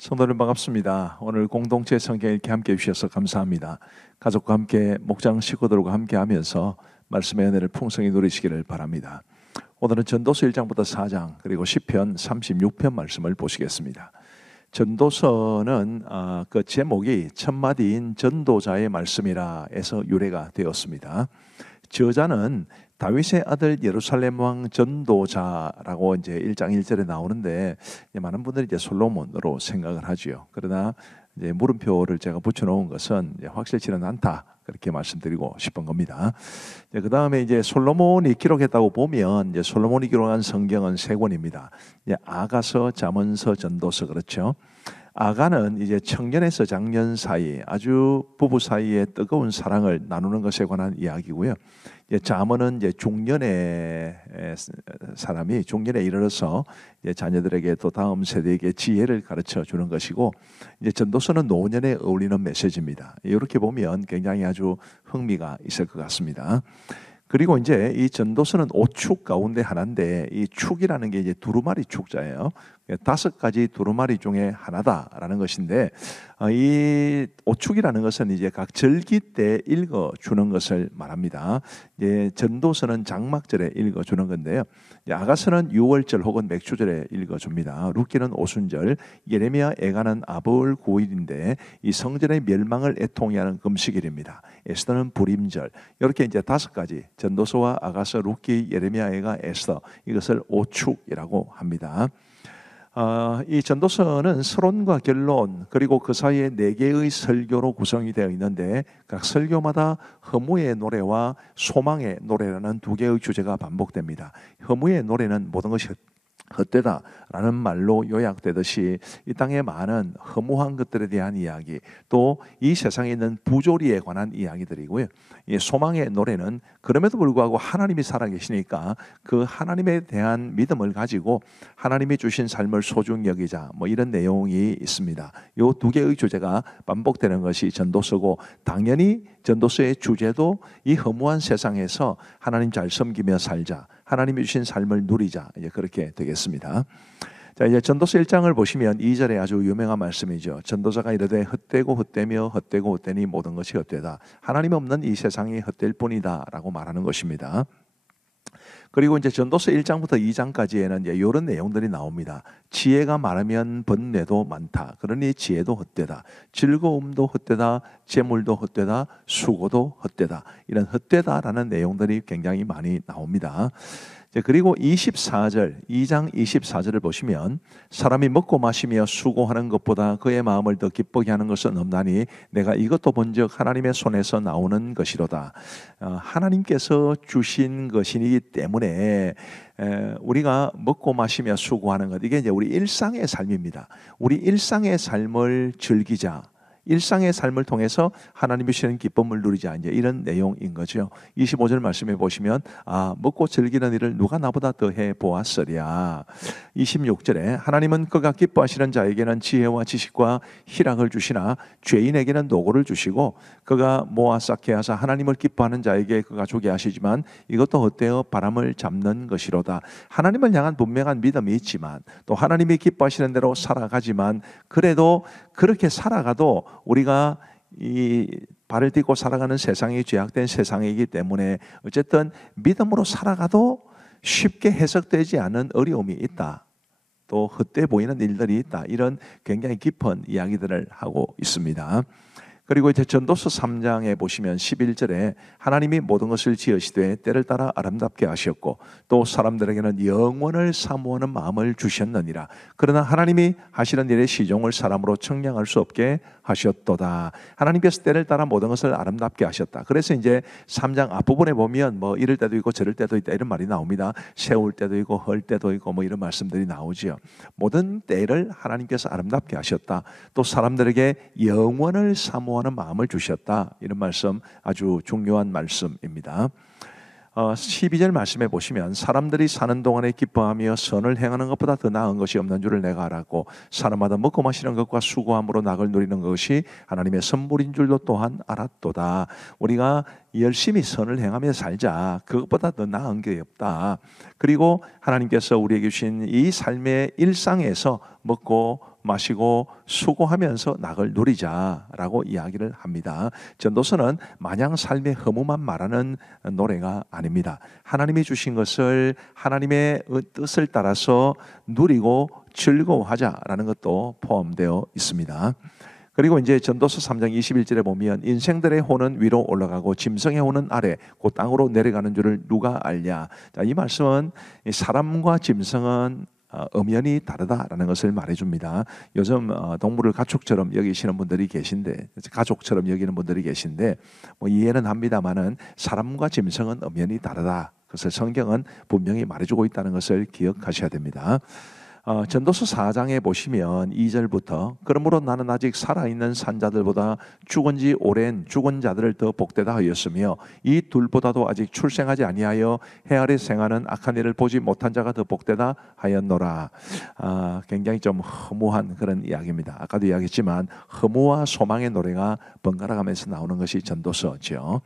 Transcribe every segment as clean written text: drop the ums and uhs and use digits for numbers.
성도님 반갑습니다. 오늘 공동체 성경 읽기 함께 해주셔서 감사합니다. 가족과 함께 목장 식구들과 함께 하면서 말씀의 은혜를 풍성히 누리시기를 바랍니다. 오늘은 전도서 1장부터 4장 그리고 시편 36편 말씀을 보시겠습니다. 전도서는 그 제목이 첫마디인 전도자의 말씀이라 해서 유래가 되었습니다. 저자는 다윗의 아들 예루살렘 왕 전도자라고 이제 1장 1절에 나오는데 많은 분들이 이제 솔로몬으로 생각을 하지요. 그러나 이제 물음표를 제가 붙여놓은 것은 확실치는 않다 그렇게 말씀드리고 싶은 겁니다. 그 다음에 이제 솔로몬이 기록했다고 보면 이제 솔로몬이 기록한 성경은 세 권입니다. 아가서, 잠언서, 전도서 그렇죠. 아가는 이제 청년에서 장년 사이 아주 부부 사이의 뜨거운 사랑을 나누는 것에 관한 이야기고요. 잠언은 이제 중년의 사람이 중년에 이르러서 이제 자녀들에게 또 다음 세대에게 지혜를 가르쳐 주는 것이고, 이제 전도서는 노년에 어울리는 메시지입니다. 이렇게 보면 굉장히 아주 흥미가 있을 것 같습니다. 그리고 이제 이 전도서는 5축 가운데 하나인데 이 축이라는 게 이제 두루마리 축자예요. 5가지 두루마리 중에 하나다라는 것인데 이 5축이라는 것은 이제 각 절기 때 읽어주는 것을 말합니다. 이제 전도서는 장막절에 읽어주는 건데요. 아가서는 6월절 혹은 맥주절에 읽어줍니다. 룻기는 오순절, 예레미야 애가는 아볼 9일인데 이 성전의 멸망을 애통해하는 금식일입니다. 에스더는 불임절. 이렇게 이제 5가지 전도서와 아가서, 룻기, 예레미야 애가, 에스더 이것을 5축이라고 합니다. 이 전도서는 서론과 결론 그리고 그 사이에 4개의 설교로 구성이 되어 있는데 각 설교마다 허무의 노래와 소망의 노래라는 2개의 주제가 반복됩니다. 허무의 노래는 모든 것이 헛되다라는 말로 요약되듯이 이 땅에 많은 허무한 것들에 대한 이야기, 또 이 세상에 있는 부조리에 관한 이야기들이고요. 이 소망의 노래는 그럼에도 불구하고 하나님이 살아계시니까 그 하나님에 대한 믿음을 가지고 하나님이 주신 삶을 소중히 여기자, 뭐 이런 내용이 있습니다. 이 2개의 주제가 반복되는 것이 전도서고, 당연히 전도서의 주제도 이 허무한 세상에서 하나님 잘 섬기며 살자, 하나님이 주신 삶을 누리자, 이제 그렇게 되겠습니다. 자, 이제 전도서 1장을 보시면 2절에 아주 유명한 말씀이죠. 전도자가 이르되 헛되고 헛되며 헛되고 헛되니 모든 것이 헛되다. 하나님 없는 이 세상이 헛될 뿐이다라고 말하는 것입니다. 그리고 이제 전도서 1장부터 2장까지에는 이제 이런 내용들이 나옵니다. 지혜가 많으면 번뇌도 많다. 그러니 지혜도 헛되다. 즐거움도 헛되다. 재물도 헛되다. 수고도 헛되다. 이런 헛되다라는 내용들이 굉장히 많이 나옵니다. 그리고 24절, 2장 24절을 보시면 사람이 먹고 마시며 수고하는 것보다 그의 마음을 더 기쁘게 하는 것은 없나니 내가 이것도 본즉 하나님의 손에서 나오는 것이로다. 하나님께서 주신 것이기 때문에 우리가 먹고 마시며 수고하는 것, 이게 이제 우리 일상의 삶입니다. 우리 일상의 삶을 즐기자. 일상의 삶을 통해서 하나님이 주시는 기쁨을 누리자, 이제 이런 내용인 거죠. 25절 말씀해 보시면 먹고 즐기는 일을 누가 나보다 더해 보았으랴. 26절에 하나님은 그가 기뻐하시는 자에게는 지혜와 지식과 희락을 주시나 죄인에게는 노고를 주시고 그가 모아 쌓게 하사 하나님을 기뻐하는 자에게 그가 주게 하시지만 이것도 헛되어 바람을 잡는 것이로다. 하나님을 향한 분명한 믿음이 있지만 또 하나님이 기뻐하시는 대로 살아가지만 그래도 그렇게 살아가도 우리가 이 발을 딛고 살아가는 세상이 죄악된 세상이기 때문에 어쨌든 믿음으로 살아가도 쉽게 해석되지 않는 어려움이 있다. 또 헛되어 보이는 일들이 있다. 이런 굉장히 깊은 이야기들을 하고 있습니다. 그리고 이제 전도서 3장에 보시면 11절에 하나님이 모든 것을 지으시되 때를 따라 아름답게 하셨고 또 사람들에게는 영원을 사모하는 마음을 주셨느니라. 그러나 하나님이 하시는 일의 시종을 사람으로 측량할 수 없게 하셨도다. 하나님께서 때를 따라 모든 것을 아름답게 하셨다. 그래서 이제 3장 앞부분에 보면 뭐 이럴 때도 있고 저럴 때도 있다 이런 말이 나옵니다. 세울 때도 있고 헐 때도 있고 뭐 이런 말씀들이 나오죠. 모든 때를 하나님께서 아름답게 하셨다. 또 사람들에게 영원을 사모하는 마음을 주셨다. 이런 말씀 아주 중요한 말씀입니다. 12절 말씀해 보시면 사람들이 사는 동안에 기뻐하며 선을 행하는 것보다 더 나은 것이 없는 줄을 내가 알았고 사람마다 먹고 마시는 것과 수고함으로 낙을 누리는 것이 하나님의 선물인 줄도 또한 알았도다. 우리가 열심히 선을 행하며 살자. 그것보다 더 나은 게 없다. 그리고 하나님께서 우리에게 주신 이 삶의 일상에서 먹고 마시고 수고하면서 낙을 누리자라고 이야기를 합니다. 전도서는 마냥 삶의 허무만 말하는 노래가 아닙니다. 하나님이 주신 것을 하나님의 뜻을 따라서 누리고 즐거워하자라는 것도 포함되어 있습니다. 그리고 이제 전도서 3장 21절에 보면 인생들의 혼은 위로 올라가고 짐승의 혼은 아래 그 땅으로 내려가는 줄을 누가 알냐. 자, 이 말씀은 사람과 짐승은 엄연히 다르다라는 것을 말해줍니다. 요즘 동물을 가축처럼 여기시는 분들이 계신데, 가족처럼 여기는 분들이 계신데 뭐 이해는 합니다만은 사람과 짐승은 엄연히 다르다. 그것을 성경은 분명히 말해주고 있다는 것을 기억하셔야 됩니다. 전도서 4장에 보시면 2절부터 그러므로 나는 아직 살아있는 산자들보다 죽은 지 오랜 죽은 자들을 더 복되다 하였으며 이 둘보다도 아직 출생하지 아니하여 해 아래 생하는 악한 일을 보지 못한 자가 더 복되다 하였노라. 굉장히 좀 허무한 그런 이야기입니다. 아까도 이야기했지만 허무와 소망의 노래가 번갈아 가면서 나오는 것이 전도서죠.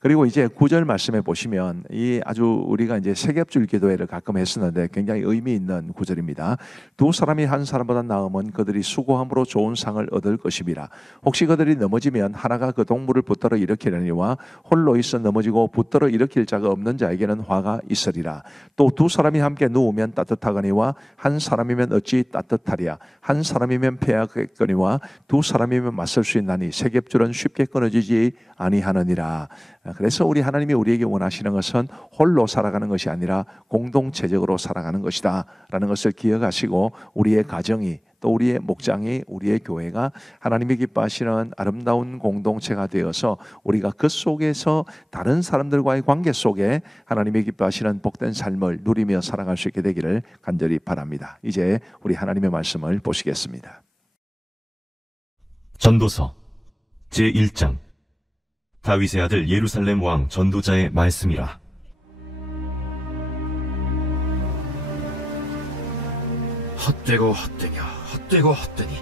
그리고 이제 9절 말씀에 보시면 이 아주 우리가 이제 세겹줄 기도회를 가끔 했었는데 굉장히 의미 있는 구절입니다. 두 사람이 한 사람보다 나으면 그들이 수고함으로 좋은 상을 얻을 것이니라. 혹시 그들이 넘어지면 하나가 그 동물을 붙들어 일으키려니와 홀로 있어 넘어지고 붙들어 일으킬 자가 없는 자에게는 화가 있으리라. 또 두 사람이 함께 누우면 따뜻하거니와 한 사람이면 어찌 따뜻하랴. 한 사람이면 패하겠거니와 두 사람이면 맞설 수 있나니 세겹줄은 쉽게 끊어지지 아니하느니라. 그래서 우리 하나님이 우리에게 원하시는 것은 홀로 살아가는 것이 아니라 공동체적으로 살아가는 것이다 라는 것을 기억하시고 우리의 가정이 또 우리의 목장이 우리의 교회가 하나님이 기뻐하시는 아름다운 공동체가 되어서 우리가 그 속에서 다른 사람들과의 관계 속에 하나님이 기뻐하시는 복된 삶을 누리며 살아갈 수 있게 되기를 간절히 바랍니다. 이제 우리 하나님의 말씀을 보시겠습니다. 전도서 제1장 다윗의 아들 예루살렘 왕 전도자의 말씀이라. 헛되고 헛되며 헛되고 헛되니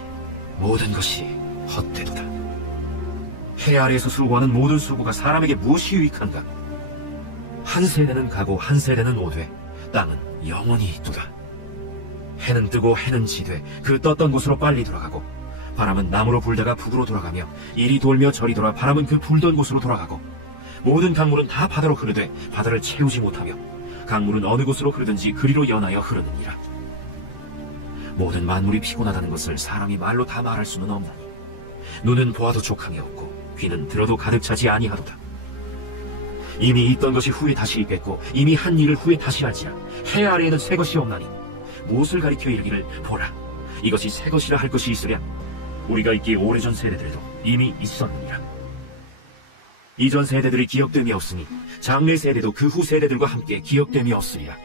모든 것이 헛되도다. 해 아래에서 수고하는 모든 수고가 사람에게 무엇이 유익한가? 한 세대는 가고 한 세대는 오되 땅은 영원히 있도다. 해는 뜨고 해는 지되 그 떴던 곳으로 빨리 돌아가고 바람은 남으로 불다가 북으로 돌아가며 이리 돌며 저리 돌아 바람은 그 불던 곳으로 돌아가고 모든 강물은 다 바다로 흐르되 바다를 채우지 못하며 강물은 어느 곳으로 흐르든지 그리로 연하여 흐르느니라. 모든 만물이 피곤하다는 것을 사람이 말로 다 말할 수는 없나니 눈은 보아도 족함이 없고 귀는 들어도 가득 차지 아니하도다. 이미 있던 것이 후에 다시 있겠고 이미 한 일을 후에 다시 할지라. 해 아래에는 새 것이 없나니 무엇을 가리켜 이르기를 보라 이것이 새 것이라 할 것이 있으랴. 우리가 있기에 오래전 세대들도 이미 있었느니라. 이전 세대들이 기억됨이 없으니 장래 세대도 그 후 세대들과 함께 기억됨이 없으리라.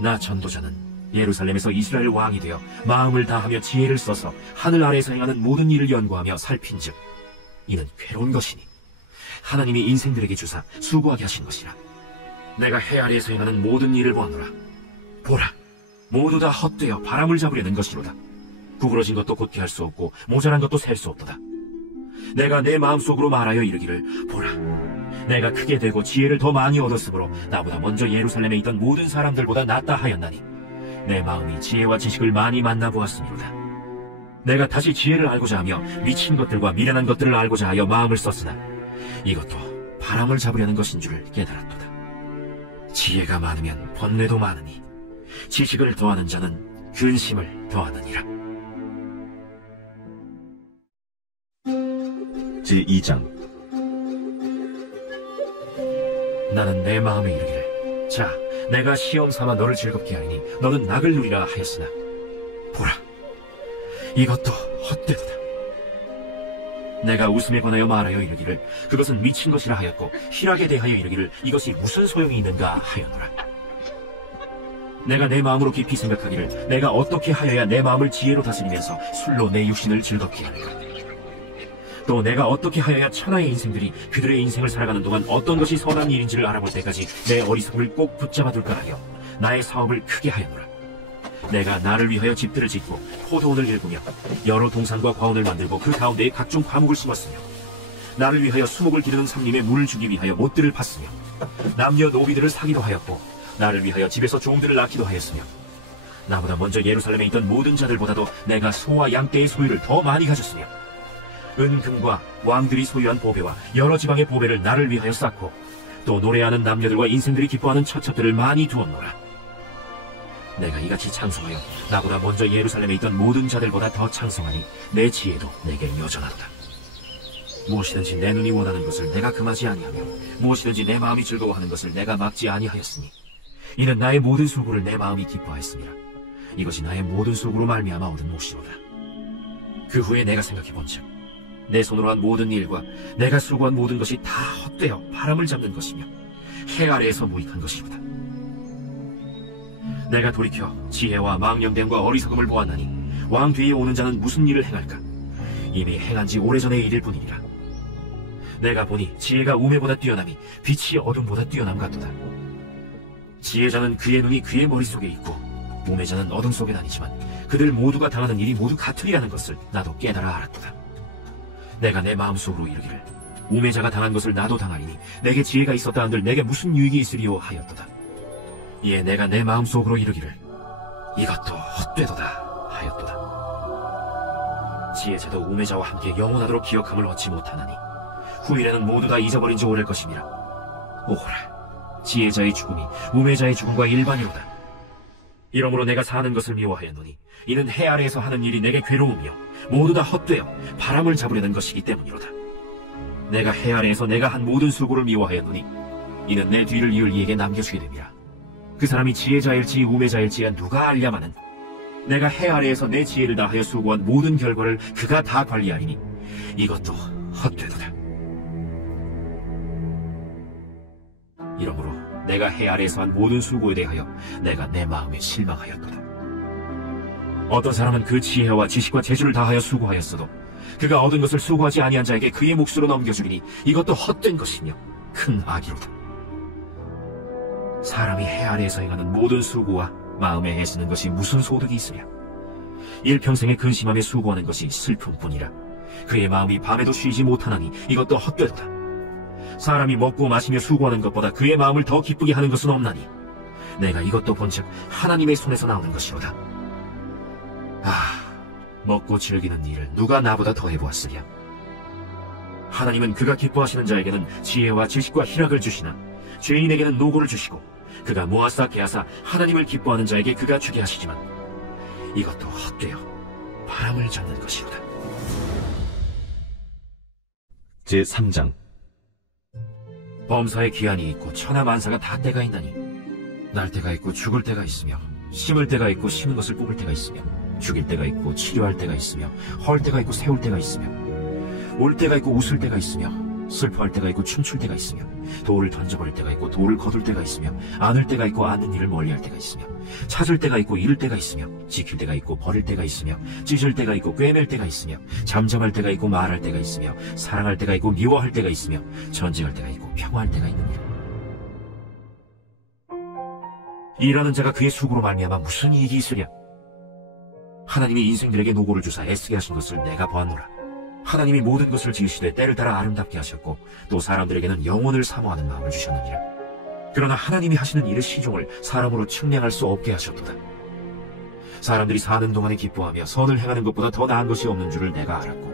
나 전도자는 예루살렘에서 이스라엘 왕이 되어 마음을 다하며 지혜를 써서 하늘 아래에서 행하는 모든 일을 연구하며 살핀즉 이는 괴로운 것이니 하나님이 인생들에게 주사 수고하게 하신 것이라. 내가 해 아래에서 행하는 모든 일을 보노라. 보라 모두 다 헛되어 바람을 잡으려는 것이로다. 구부러진 것도 곧게 할 수 없고 모자란 것도 셀 수 없도다. 내가 내 마음속으로 말하여 이르기를 보라 내가 크게 되고 지혜를 더 많이 얻었으므로 나보다 먼저 예루살렘에 있던 모든 사람들보다 낫다 하였나니 내 마음이 지혜와 지식을 많이 만나보았으니로다. 내가 다시 지혜를 알고자 하며 미친 것들과 미련한 것들을 알고자 하여 마음을 썼으나 이것도 바람을 잡으려는 것인 줄 깨달았도다. 지혜가 많으면 번뇌도 많으니 지식을 더하는 자는 근심을 더하느니라. 제2장 나는 내 마음에 이르기를 자 내가 시험 삼아 너를 즐겁게 하리니 너는 낙을 누리라 하였으나 보라 이것도 헛되도다. 내가 웃음에 관하여 말하여 이르기를 그것은 미친 것이라 하였고 희락에 대하여 이르기를 이것이 무슨 소용이 있는가 하였노라. 내가 내 마음으로 깊이 생각하기를 내가 어떻게 하여야 내 마음을 지혜로 다스리면서 술로 내 육신을 즐겁게 할까. 또 내가 어떻게 하여야 천하의 인생들이 그들의 인생을 살아가는 동안 어떤 것이 선한 일인지를 알아볼 때까지 내 어리석음을 꼭 붙잡아둘까 하여 나의 사업을 크게 하였노라. 내가 나를 위하여 집들을 짓고 포도원을 일구며 여러 동산과 과원을 만들고 그 가운데에 각종 과목을 심었으며 나를 위하여 수목을 기르는 삼림에 물을 주기 위하여 못들을 팠으며 남녀 노비들을 사기도 하였고 나를 위하여 집에서 종들을 낳기도 하였으며 나보다 먼저 예루살렘에 있던 모든 자들보다도 내가 소와 양떼의 소유를 더 많이 가졌으며 은금과 왕들이 소유한 보배와 여러 지방의 보배를 나를 위하여 쌓고 또 노래하는 남녀들과 인생들이 기뻐하는 처첩들을 많이 두었노라. 내가 이같이 창성하여 나보다 먼저 예루살렘에 있던 모든 자들보다 더 창성하니 내 지혜도 내게 여전하도다. 무엇이든지 내 눈이 원하는 것을 내가 금하지 아니하며 무엇이든지 내 마음이 즐거워하는 것을 내가 막지 아니하였으니 이는 나의 모든 수고를 내 마음이 기뻐하였습니다. 이것이 나의 모든 수고로 말미암아 얻은 몫이로다. 그 후에 내가 생각해본즉 내 손으로 한 모든 일과 내가 수고한 모든 것이 다 헛되어 바람을 잡는 것이며 해 아래에서 무익한 것이로다. 내가 돌이켜 지혜와 망령됨과 어리석음을 보았나니 왕 뒤에 오는 자는 무슨 일을 행할까? 이미 행한 지 오래전의 일일 뿐이니라. 내가 보니 지혜가 우매보다 뛰어남이 빛이 어둠보다 뛰어남 같도다. 지혜자는 그의 눈이 그의 머릿속에 있고 우매자는 어둠 속에 다니지만 그들 모두가 당하는 일이 모두 같으리라는 것을 나도 깨달아 알았도다. 내가 내 마음속으로 이르기를 우매자가 당한 것을 나도 당하리니 내게 지혜가 있었다 한들 내게 무슨 유익이 있으리요 하였도다. 이에 내가 내 마음속으로 이르기를 이것도 헛되도다 하였도다. 지혜자도 우매자와 함께 영원하도록 기억함을 얻지 못하나니 후일에는 모두 다 잊어버린 지 오래일 것임이라. 오호라, 지혜자의 죽음이 우매자의 죽음과 일반이로다. 이러므로 내가 사는 것을 미워하였노니 이는 해 아래에서 하는 일이 내게 괴로우며 모두 다 헛되어 바람을 잡으려는 것이기 때문이로다. 내가 해 아래에서 내가 한 모든 수고를 미워하였노니 이는 내 뒤를 이을 이에게 남겨주게 됨이라. 그 사람이 지혜자일지 우매자일지야 누가 알랴마는 내가 해 아래에서 내 지혜를 다하여 수고한 모든 결과를 그가 다 관리하리니 이것도 헛되도다. 이러므로 내가 해 아래에서 한 모든 수고에 대하여 내가 내 마음에 실망하였도다. 어떤 사람은 그 지혜와 지식과 재주를 다하여 수고하였어도 그가 얻은 것을 수고하지 아니한 자에게 그의 몫으로 넘겨주리니 이것도 헛된 것이며 큰 악이로다. 사람이 해 아래에서 행하는 모든 수고와 마음에 애쓰는 것이 무슨 소득이 있으랴? 일평생에 근심하며 수고하는 것이 슬픔뿐이라. 그의 마음이 밤에도 쉬지 못하나니 이것도 헛되도다. 사람이 먹고 마시며 수고하는 것보다 그의 마음을 더 기쁘게 하는 것은 없나니 내가 이것도 본즉 하나님의 손에서 나오는 것이로다. 먹고 즐기는 일을 누가 나보다 더 해보았으랴? 하나님은 그가 기뻐하시는 자에게는 지혜와 지식과 희락을 주시나 죄인에게는 노고를 주시고 그가 모아싸 개하사 하나님을 기뻐하는 자에게 그가 주게 하시지만 이것도 헛되어 바람을 잡는 것이로다. 제3장. 범사의 기한이 있고 천하만사가 다 때가 있나니 날 때가 있고 죽을 때가 있으며 심을 때가 있고 심은 것을 뽑을 때가 있으며 죽일 때가 있고 치료할 때가 있으며 헐 때가 있고 세울 때가 있으며 울 때가 있고 웃을 때가 있으며 슬퍼할 때가 있고 춤출 때가 있으며 돌을 던져버릴 때가 있고 돌을 거둘 때가 있으며 안을 때가 있고 안는 일을 멀리할 때가 있으며 찾을 때가 있고 잃을 때가 있으며 지킬 때가 있고 버릴 때가 있으며 찢을 때가 있고 꿰맬 때가 있으며 잠잠할 때가 있고 말할 때가 있으며 사랑할 때가 있고 미워할 때가 있으며 전쟁할 때가 있고 평화할 때가 있느니라. 일하는 자가 그의 수고로 말미암아 무슨 이익이 있으랴? 하나님이 인생들에게 노고를 주사 애쓰게 하신 것을 내가 보았노라. 하나님이 모든 것을 지으시되 때를 따라 아름답게 하셨고 또 사람들에게는 영혼을 사모하는 마음을 주셨느니라. 그러나 하나님이 하시는 일의 시종을 사람으로 측량할 수 없게 하셨도다. 사람들이 사는 동안에 기뻐하며 선을 행하는 것보다 더 나은 것이 없는 줄을 내가 알았고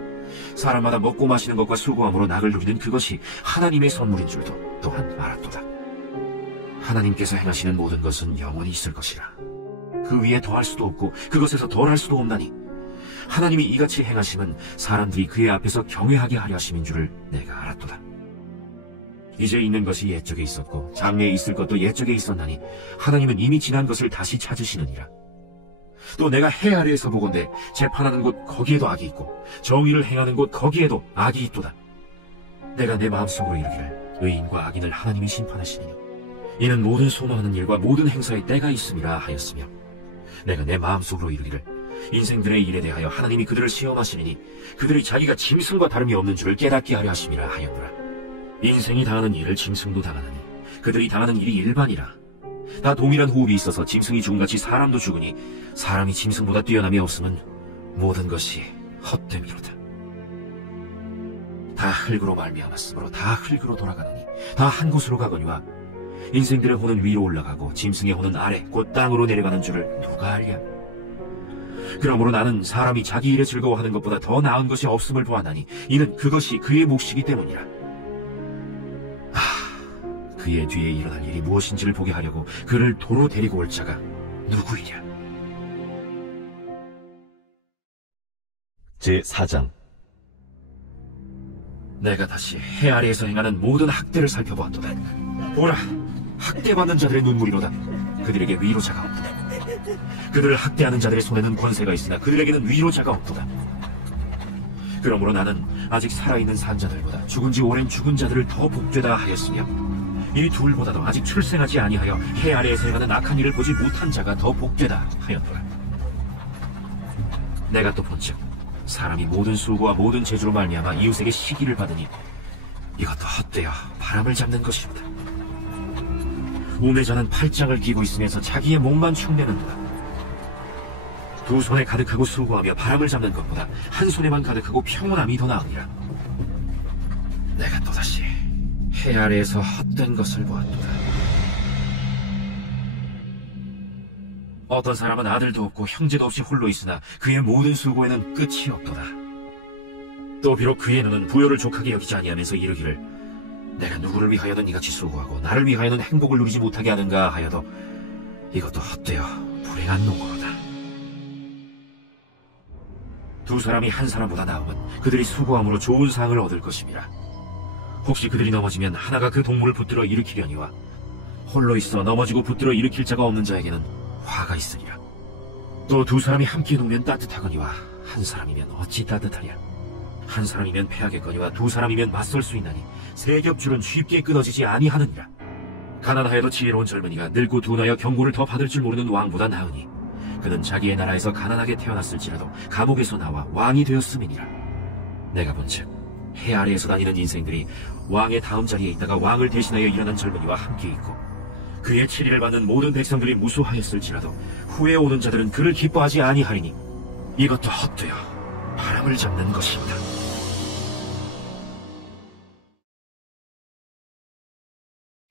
사람마다 먹고 마시는 것과 수고함으로 낙을 누리는 그것이 하나님의 선물인 줄도 또한 알았도다. 하나님께서 행하시는 모든 것은 영원히 있을 것이라. 그 위에 더할 수도 없고 그것에서 덜할 수도 없나니 하나님이 이같이 행하심은 사람들이 그의 앞에서 경외하게 하려 하심인 줄을 내가 알았도다. 이제 있는 것이 옛적에 있었고 장래에 있을 것도 옛적에 있었나니 하나님은 이미 지난 것을 다시 찾으시느니라. 또 내가 해 아래에서 보건대 재판하는 곳 거기에도 악이 있고 정의를 행하는 곳 거기에도 악이 있도다. 내가 내 마음속으로 이르기를 의인과 악인을 하나님이 심판하시니니 이는 모든 소망하는 일과 모든 행사에 때가 있음이라 하였으며 내가 내 마음속으로 이르기를 인생들의 일에 대하여 하나님이 그들을 시험하시니 그들이 자기가 짐승과 다름이 없는 줄을 깨닫게 하려 하심이라 하였노라. 인생이 당하는 일을 짐승도 당하나니 그들이 당하는 일이 일반이라. 다 동일한 호흡이 있어서 짐승이 죽음같이 사람도 죽으니 사람이 짐승보다 뛰어남이 없으면 모든 것이 헛됨이로다. 다 흙으로 말미암았으므로 다 흙으로 돌아가느니 다 한 곳으로 가거니와 인생들의 혼은 위로 올라가고 짐승의 혼은 아래 곧 땅으로 내려가는 줄을 누가 알랴? 그러므로 나는 사람이 자기 일에 즐거워하는 것보다 더 나은 것이 없음을 보았나니 이는 그것이 그의 몫이기 때문이라. 그의 뒤에 일어날 일이 무엇인지를 보게 하려고 그를 도로 데리고 올 자가 누구이랴? 제4장 내가 다시 해 아래에서 행하는 모든 학대를 살펴보았도다. 보라, 학대받는 자들의 눈물이로다. 그들에게 위로자가 없도다. 그들을 학대하는 자들의 손에는 권세가 있으나 그들에게는 위로자가 없도다. 그러므로 나는 아직 살아있는 산자들보다 죽은 지 오랜 죽은 자들을 더 복되다 하였으며 이 둘보다도 아직 출생하지 아니하여 해 아래에서 행하는 악한 일을 보지 못한 자가 더 복되다 하였노라. 내가 또 본즉 사람이 모든 수고와 모든 재주로 말미암아 이웃에게 시기를 받으니 이것도 헛되어 바람을 잡는 것이로다. 우매자는 팔짱을 끼고 있으면서 자기의 몸만 흉내는도다. 두 손에 가득하고 수고하며 바람을 잡는 것보다 한 손에만 가득하고 평온함이 더 나으니라. 내가 또다시 해 아래에서 헛된 것을 보았도다. 어떤 사람은 아들도 없고 형제도 없이 홀로 있으나 그의 모든 수고에는 끝이 없도다. 또 비록 그의 눈은 부요를 족하게 여기지 아니하면서 이르기를 내가 누구를 위하여는 이같이 수고하고 나를 위하여는 행복을 누리지 못하게 하는가 하여도 이것도 헛되어 불행한 노고로다. 두 사람이 한 사람보다 나으면 그들이 수고함으로 좋은 상을 얻을 것임이라. 혹시 그들이 넘어지면 하나가 그 동물을 붙들어 일으키려니와 홀로 있어 넘어지고 붙들어 일으킬 자가 없는 자에게는 화가 있으리라. 또 두 사람이 함께 놓으면 따뜻하거니와 한 사람이면 어찌 따뜻하랴. 한 사람이면 패하겠거니와 두 사람이면 맞설 수 있나니 세 겹줄은 쉽게 끊어지지 아니하느니라. 가난하여도 지혜로운 젊은이가 늙고 둔하여 경고를 더 받을 줄 모르는 왕보다 나으니 그는 자기의 나라에서 가난하게 태어났을지라도 감옥에서 나와 왕이 되었음이니라. 내가 본즉 해 아래에서 다니는 인생들이 왕의 다음 자리에 있다가 왕을 대신하여 일어난 젊은이와 함께 있고 그의 치리를 받는 모든 백성들이 무수하였을지라도 후에 오는 자들은 그를 기뻐하지 아니하리니 이것도 헛되어 바람을 잡는 것입니다.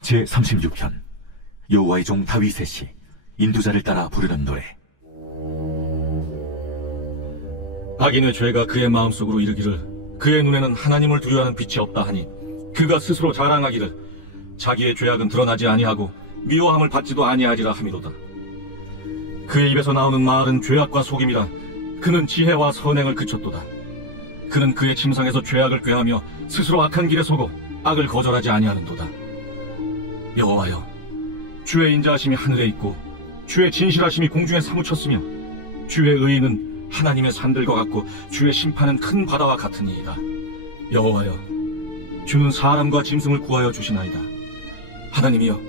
제36편 여호와의 종 다윗의 시 인도자를 따라 부르는 노래. 악인의 죄가 그의 마음속으로 이르기를 그의 눈에는 하나님을 두려워하는 빛이 없다 하니 그가 스스로 자랑하기를 자기의 죄악은 드러나지 아니하고 미워함을 받지도 아니하리라 함이로다. 그의 입에서 나오는 말은 죄악과 속임이라. 그는 지혜와 선행을 그쳤도다. 그는 그의 침상에서 죄악을 꾀하며 스스로 악한 길에 서고 악을 거절하지 아니하는도다. 여호와여, 주의 인자하심이 하늘에 있고 주의 진실하심이 공중에 사무쳤으며 주의 의의는 하나님의 산들과 같고 주의 심판은 큰 바다와 같으니이다. 여호와여, 주는 사람과 짐승을 구하여 주시나이다. 하나님이여,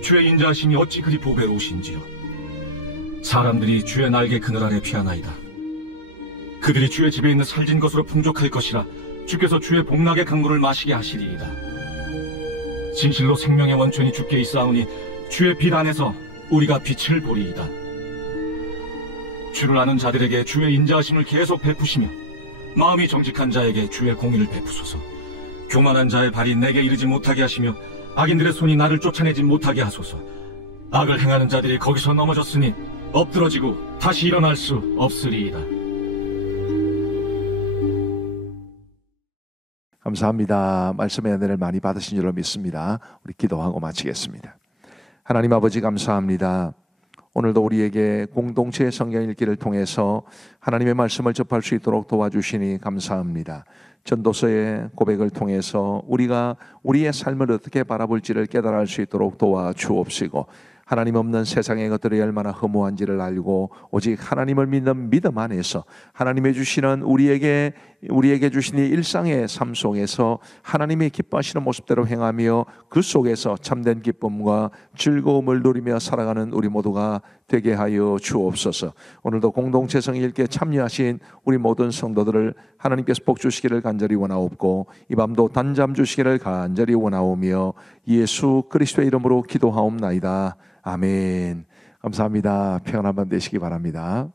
주의 인자하심이 어찌 그리 보배로우신지요. 사람들이 주의 날개 그늘 아래 피하나이다. 그들이 주의 집에 있는 살진 것으로 풍족할 것이라. 주께서 주의 복락의 강물을 마시게 하시리이다. 진실로 생명의 원천이 주께 있사오니 주의 빛 안에서 우리가 빛을 보리이다. 주를 아는 자들에게 주의 인자하심을 계속 베푸시며 마음이 정직한 자에게 주의 공의를 베푸소서. 교만한 자의 발이 내게 이르지 못하게 하시며 악인들의 손이 나를 쫓아내지 못하게 하소서. 악을 행하는 자들이 거기서 넘어졌으니 엎드러지고 다시 일어날 수 없으리이다. 감사합니다. 말씀의 은혜를 많이 받으신 줄로 믿습니다. 우리 기도하고 마치겠습니다. 하나님 아버지 감사합니다. 오늘도 우리에게 공동체 성경 읽기를 통해서 하나님의 말씀을 접할 수 있도록 도와주시니 감사합니다. 전도서의 고백을 통해서 우리가 우리의 삶을 어떻게 바라볼지를 깨달을 수 있도록 도와주옵시고 하나님 없는 세상의 것들이 얼마나 허무한지를 알고 오직 하나님을 믿는 믿음 안에서 하나님의 주시는 우리에게 주시는 일상의 삶 속에서 하나님이 기뻐하시는 모습대로 행하며 그 속에서 참된 기쁨과 즐거움을 누리며 살아가는 우리 모두가 되게 하여 주옵소서. 오늘도 공동체 성경 읽기에 참여하신 우리 모든 성도들을 하나님께서 복 주시기를 간절히 원하옵고 이 밤도 단잠 주시기를 간절히 원하오며 예수 그리스도의 이름으로 기도하옵나이다. 아멘. 감사합니다. 평안한 밤 되시기 바랍니다.